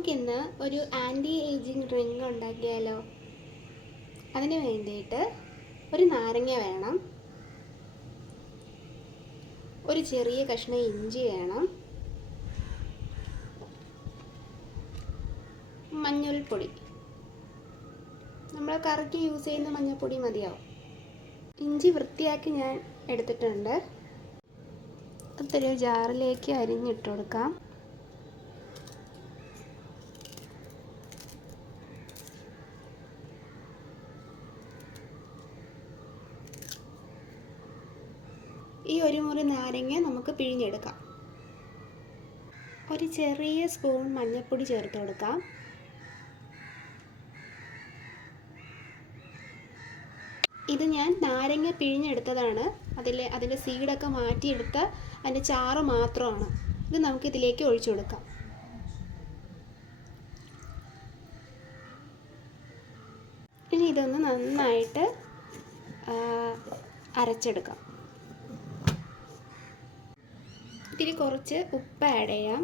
നമുക്കിന്ന് ഒരു anti ageing drink ഉണ്ടാക്കിയാലോ? അതിന് വേണ്ടിയിട്ട് ഒരു നാരങ്ങ വേണം, ഒരു ചെറിയ കഷ്ണം ഇഞ്ചി വേണം, മഞ്ഞൾപ്പൊടി, നമ്മൾ കറിക്ക് യൂസ് ചെയ്യുന്ന മഞ്ഞൾപ്പൊടി മതിയാവും. ഇഞ്ചി വൃത്തിയാക്കി ഞാൻ എടുത്തിട്ടുണ്ട്. അതൊരു ജാറിലേക്ക് അരിഞ്ഞിട്ട് കൊടുക്കാം. ഈ ഒരു മുറി നാരങ്ങ നമുക്ക് പിഴിഞ്ഞെടുക്കാം. ഒരു ചെറിയ സ്പൂൺ മഞ്ഞൾപ്പൊടി ചേർത്ത് കൊടുക്കാം. ഇത് ഞാൻ നാരങ്ങ പിഴിഞ്ഞെടുത്തതാണ്. അതിൻ്റെ സീഡൊക്കെ മാറ്റിയെടുത്ത അതിൻ്റെ ചാറ് മാത്രമാണ്. ഇത് നമുക്കിതിലേക്ക് ഒഴിച്ചു കൊടുക്കാം. ഇനി ഇതൊന്ന് നന്നായിട്ട് അരച്ചെടുക്കാം. ഇത്തിരി കുറച്ച് ഉപ്പ് ആഡ് ചെയ്യാം.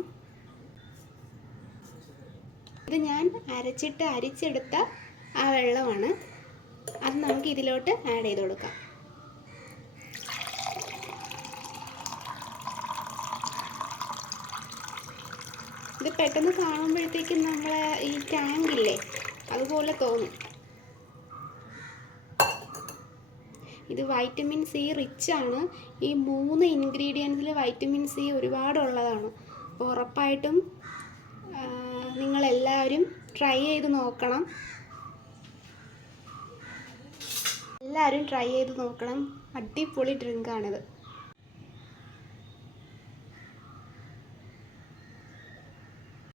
ഇത് ഞാൻ അരിച്ചെടുത്ത ആ വെള്ളമാണ്. അത് നമുക്ക് ഇതിലോട്ട് ആഡ് ചെയ്ത് കൊടുക്കാം. ഇത് പെട്ടെന്ന് കാണുമ്പോഴത്തേക്കും നമ്മളെ ഈ ടാങ്കില്ലേ അതുപോലെ തോന്നും. ഇത് വൈറ്റമിൻ സി റിച്ച് ആണ്. ഈ 3 ഇൻഗ്രീഡിയൻസിൽ വൈറ്റമിൻ സി ഒരുപാടുള്ളതാണ്. അപ്പോൾ ഉറപ്പായിട്ടും നിങ്ങളെല്ലാവരും ട്രൈ ചെയ്ത് നോക്കണം. അടിപൊളി ഡ്രിങ്കാണിത്.